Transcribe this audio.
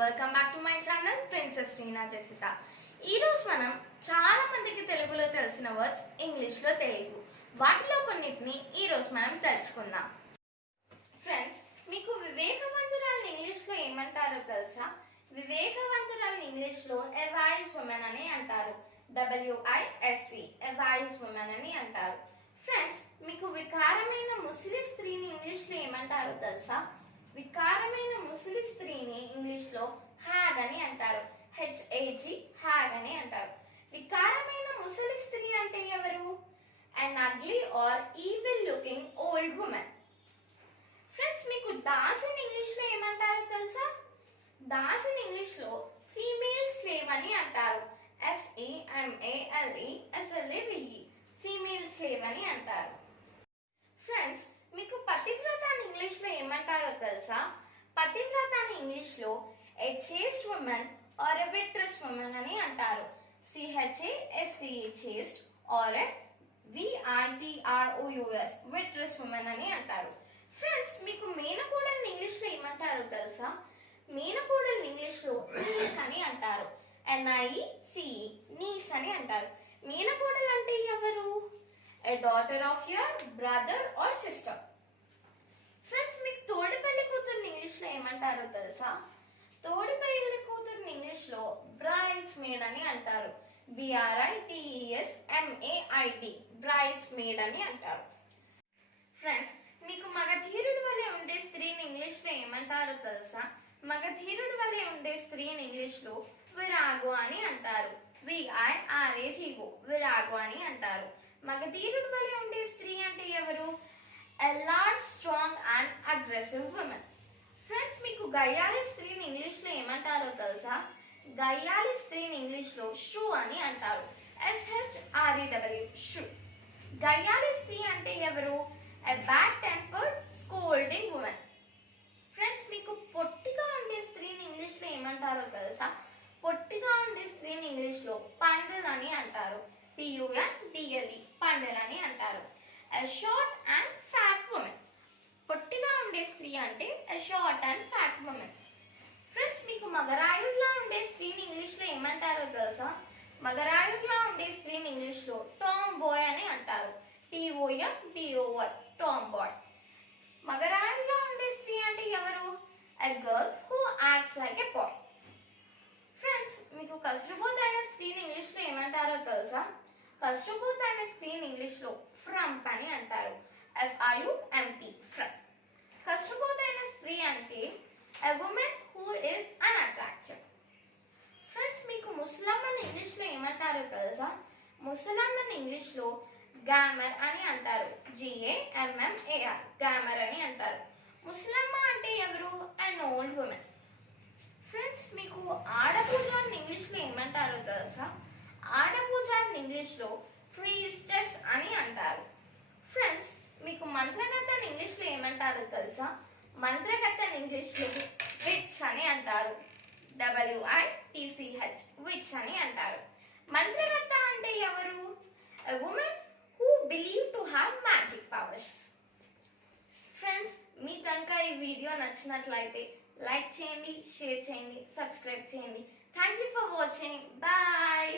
Welcome back to my channel princess Reena Jasitha. ఈరోజు మనం చాలా మందికి తెలుగులో తెలిసిన వర్డ్స్ ఇంగ్లీష్లో తెలియదు. వాటిలో కొన్నిటిని ఈరోజు మనం తెలుసుకుందాం. ఫ్రెండ్స్, మీకు వివేకవంతురాలు ఇంగ్లీష్లో ఏమంటారో తెలుసా? వివేకవంతురాలు ఇంగ్లీష్లో ఎ వైస్ ఉమెన్ అని అంటారు. WISE, ఎ వైస్ ఉమెన్ అని అంటారు. ఫ్రెండ్స్, మీకు వికారమైన ముసలి స్త్రీని ఇంగ్లీష్లో ఏమంటారో తెలుసా? వికారమైన ముసలి స్త్రీని ఇంగ్లీష్లో హ్యాగ్ అని అంటారు. HAG, హ్యాగ్ అని అంటారు. వికారమైన ముసలి స్త్రీ అంటే ఎవరు? an ugly or evil looking old woman. Friends, మీకు దాసిని ఇంగ్లీష్లో ఏమంటారో తెలుసా? దాసిని ఇంగ్లీష్లో ఫీమేల్ స్లేవ్ అని అంటారు. FEMALE ఫీమేల్ స్లేవ్ అని అంటారు. ఫ్రెండ్స్, మీకు పతివ్రతాన్ని ఇంగ్లీష్లో ఏమంటారో తెలుసా? పతివ్రతాన్ని ఇంగ్లీష్లో ఏ chaste woman or a virtuous woman అని అంటారు. CHASTE chaste or a VITROUS virtuous woman అని అంటారు. ఫ్రెండ్స్, మీకు మేనకోడల్ని ఇంగ్లీష్లో ఏమంటారో తెలుసా? మేనకోడల్ని ఇంగ్లీష్లో నీస్ అని అంటారు. NICE, నీస్ అని అంటారు. మేనకోడలు అంటే ఎవరు? A daughter of your brother or sister. Friends, మీకు తోడి పెళ్లి కూతుర్ని ఇంగ్లీష్లో ఏమంటారో తెలుసా? తోడి పెళ్లి కూతుర్ని ఇంగ్లీష్లో బ్రైడ్స్ మేడ్ అని అంటారు. BRITESMAID, బ్రైడ్స్ మేడ్ అని అంటారు. ఫ్రెండ్స్, మీకు మగధీరుడు వలె ఉండే స్త్రీని ఇంగ్లీష్లో ఏమంటారో తెలుసా? మగధీరుడు వలె ఉండే స్త్రీని ఇంగ్లీష్లో విరాగో అని అంటారు. VIRAGO, విరాగో అని అంటారు. మగధీరుడు వలె ఉండే స్త్రీ అంటే ఎవరు? A large, strong and aggressive woman. Friends, మీకు గయ్యాలి స్త్రీని ఇంగ్లీష్లో ఏమంటారో తెలుసా? గయ్యాలి స్త్రీని ఇంగ్లీష్లో షూ అని అంటారు. SHREW, shoe. గయ్యాలి స్త్రీ అంటే ఎవరు? A bad tempered, scolding woman. Friends, మీకు పొట్టిగా ఉండే స్త్రీని ఇంగ్లీష్లో ఏమంటారో తెలుసా? పొట్టిగా ఉండే స్త్రీని ఇంగ్లీష్లో పండల్ అని అంటారు. PUNDLE, పండల్ అని అంటారు. A short and fat woman. పొట్టిగా ఉండే స్త్రీ అంటే a short and fat woman. Friends, మీకు మగరాయుడులా ఉండే స్త్రీని ఇంగ్లీష్లో ఏమంటారో తెలుసా? మగరాయుడులా ఉండే స్త్రీని ఇంగ్లీష్లో టామ్ బాయ్ అని అంటారు. TOMBOY, Tom bye. మగరాయుడులా ఉండే స్త్రీ అంటే ఎవరు? A girl who acts like a boy. Friends, మీకు కసురుబోతైన స్త్రీని ఇంగ్లీష్లో ఏమంటారో తెలుసా? కసురుబోతైన స్త్రీని ఇంగ్లీష్లో ఫ్రంప్ అని అంటారు. FRUMP, ఫ్రంప్. కసురుబోతైన స్త్రీ అంటే a woman who is unattractive. Friends, మీకు ముసలమ్మని ఇంగ్లీష్లో ఏమంటారో తెలుసా? ముసలమ్మని ఇంగ్లీష్లో గ్యామర్ అని అంటారు. GAMMAR, గ్యామర్ అని అంటారు. ముసలమ్మ అంటే ఎవరు? an old woman. ఫ్రెండ్స్, మీకు ఆడపూజారిని ఇంగ్లీష్లో ఏమంటారో తెలుసా? ఆడపూజారిని ఇంగ్లీష్లో ప్రీస్టెస్ అని అంటారు. ఫ్రెండ్స్, మీకు మంత్రగత్తని ఇంగ్లీష్లో ఏమంటారో తెలుసా? మంత్రగత్తని ఇంగ్లీష్లో విచ్ అని అంటారు. WITCH, విచ్ అని అంటారు. మంత్రగత్త అంటే ఎవరు? A woman who believe to have magic powers. Friends, మీకు కనుక ఈ వీడియో నచ్చినట్లయితే లైక్ చేయండి, షేర్ చేయండి, సబ్స్క్రైబ్ చేయండి. Thank you for watching. Bye.